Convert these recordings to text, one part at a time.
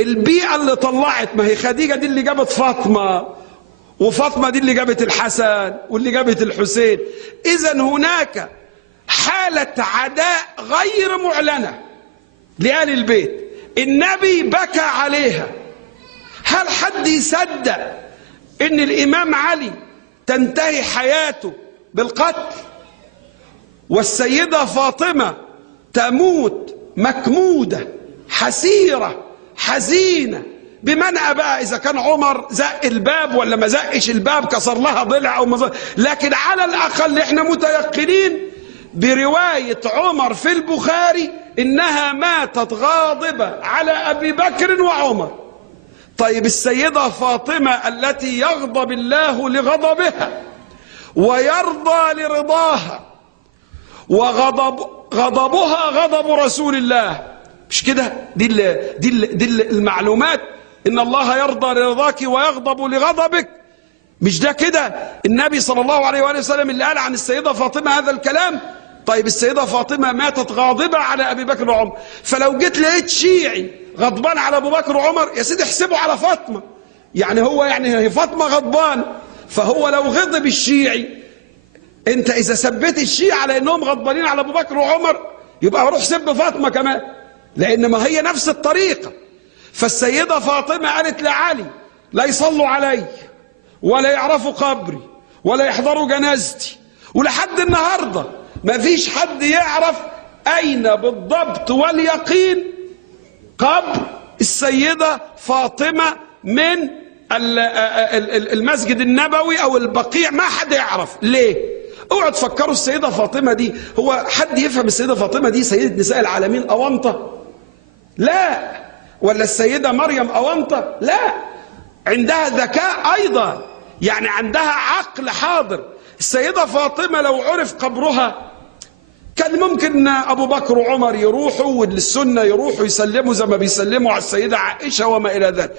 البيئة اللي طلعت، ما هي خديجة دي اللي جابت فاطمة، وفاطمة دي اللي جابت الحسن واللي جابت الحسين. إذا هناك حالة عداء غير معلنة لآل البيت، النبي بكى عليها. هل حد يصدق إن الإمام علي تنتهي حياته بالقتل، والسيدة فاطمة تموت مكمودة حسيرة حزينة؟ بمنع بقى إذا كان عمر زق الباب ولا ما زقش الباب، كسر لها ضلع أو ما، لكن على الأقل إحنا متيقنين برواية عمر في البخاري إنها ماتت غاضبة على أبي بكر وعمر. طيب السيدة فاطمة التي يغضب الله لغضبها ويرضى لرضاها، وغضبها غضب رسول الله، مش كده؟ دي المعلومات، إن الله يرضى لرضاك ويغضب لغضبك. مش ده كده النبي صلى الله عليه وآله وسلم اللي قال عن السيدة فاطمة هذا الكلام؟ طيب السيدة فاطمة ماتت غاضبة على أبي بكر وعمر، فلو جيت لقيت شيعي غضبان على أبو بكر وعمر، يا سيدي احسبه على فاطمة، يعني هو هي فاطمة غضبان، فهو لو غضب الشيعي، انت إذا سبيت الشيعي على أنهم غضبانين على أبو بكر وعمر، يبقى روح سب فاطمة كمان، لأن ما هي نفس الطريقة. فالسيدة فاطمة قالت لعلي لا يصلوا علي ولا يعرفوا قبري ولا يحضروا جنازتي، ولحد النهاردة ما فيش حد يعرف أين بالضبط واليقين قبر السيدة فاطمة من المسجد النبوي أو البقيع، ما حد يعرف. ليه؟ اوعوا تفكروا السيدة فاطمة دي، هو حد يفهم السيدة فاطمة دي سيدة نساء العالمين أونطة؟ لا. ولا السيدة مريم أونطة؟ لا. عندها ذكاء أيضا، يعني عندها عقل حاضر. السيدة فاطمة لو عرف قبرها كان ممكن أبو بكر وعمر يروحوا والسنة يروحوا يسلموا زي ما بيسلموا على السيدة عائشة وما إلى ذلك.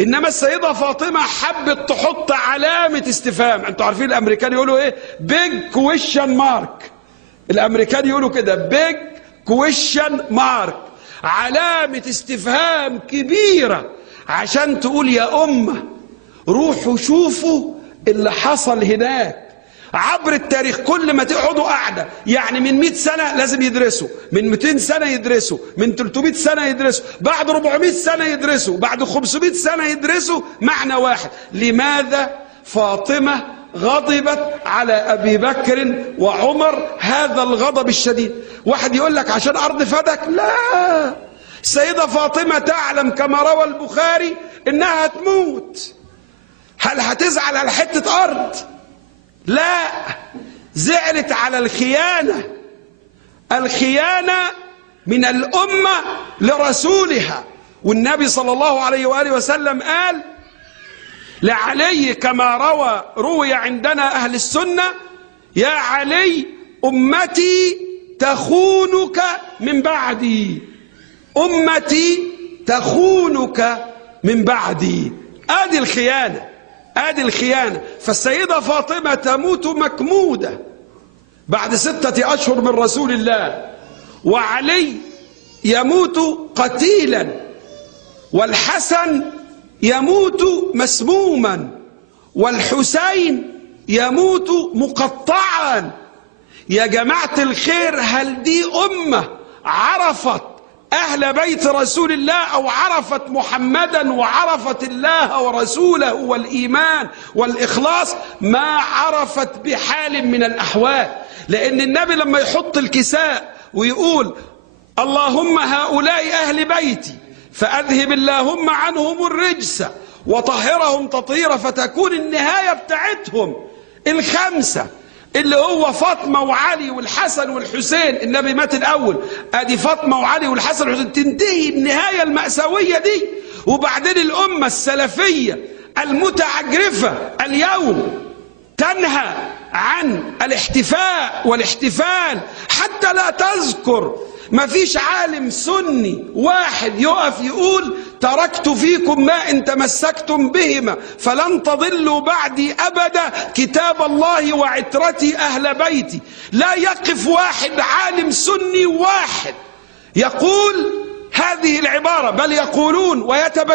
إنما السيدة فاطمة حبت تحط علامة استفهام. أنتوا عارفين الأمريكان يقولوا إيه؟ big question mark. الأمريكان يقولوا كده big question mark، علامة استفهام كبيرة، عشان تقول يا أمة روحوا شوفوا اللي حصل هناك عبر التاريخ. كل ما تقعدوا قاعدة، يعني من 100 سنة لازم يدرسوا، من 200 سنة يدرسوا، من 300 سنة يدرسوا، بعد 400 سنة يدرسوا، بعد 500 سنة يدرسوا معنى واحد: لماذا فاطمة غضبت على أبي بكر وعمر هذا الغضب الشديد؟ واحد يقول لك عشان أرض فدك. لا، السيدة فاطمة تعلم كما روى البخاري إنها تموت. هل هتزعل على حتة أرض؟ لا، زعلت على الخيانة، الخيانة من الأمة لرسولها. والنبي صلى الله عليه وآله وسلم قال لعلي كما روي عندنا أهل السنة: يا علي أمتي تخونك من بعدي، أمتي تخونك من بعدي. آدي الخيانة، آدي الخيانة. فالسيدة فاطمة تموت مكمودة بعد 6 أشهر من رسول الله، وعلي يموت قتيلا، والحسن يموت مسموما، والحسين يموت مقطعا. يا جماعة الخير، هل دي أمة عرفت أهل بيت رسول الله، أو عرفت محمدا وعرفت الله ورسوله والإيمان والإخلاص؟ ما عرفت بحال من الأحوال. لأن النبي لما يحط الكساء ويقول اللهم هؤلاء أهل بيتي فأذهب اللهم عنهم الرجس وطهرهم تطهيرا، فتكون النهاية بتاعتهم الخمسة اللي هو فاطمة وعلي والحسن والحسين. النبي مات الأول، أدي فاطمة وعلي والحسن والحسين، تنتهي النهاية المأساوية دي. وبعدين الأمة السلفية المتعجرفة اليوم تنهى عن الاحتفاء والاحتفال، حتى لا تذكر. ما فيش عالم سني واحد يقف يقول تركت فيكم ما إن تمسكتم بهما فلن تضلوا بعدي أبدا، كتاب الله وعترتي أهل بيتي. لا يقف واحد عالم سني واحد يقول هذه العبارة، بل يقولون ويتبين